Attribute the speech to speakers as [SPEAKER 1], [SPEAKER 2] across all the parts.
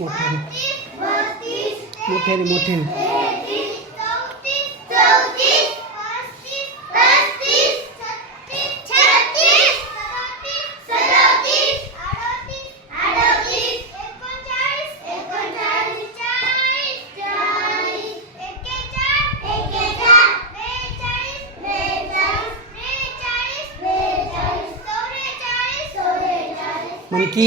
[SPEAKER 1] মুঠেন মুঠেন
[SPEAKER 2] মুঠেন
[SPEAKER 1] মানে কি?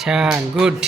[SPEAKER 2] छान गुड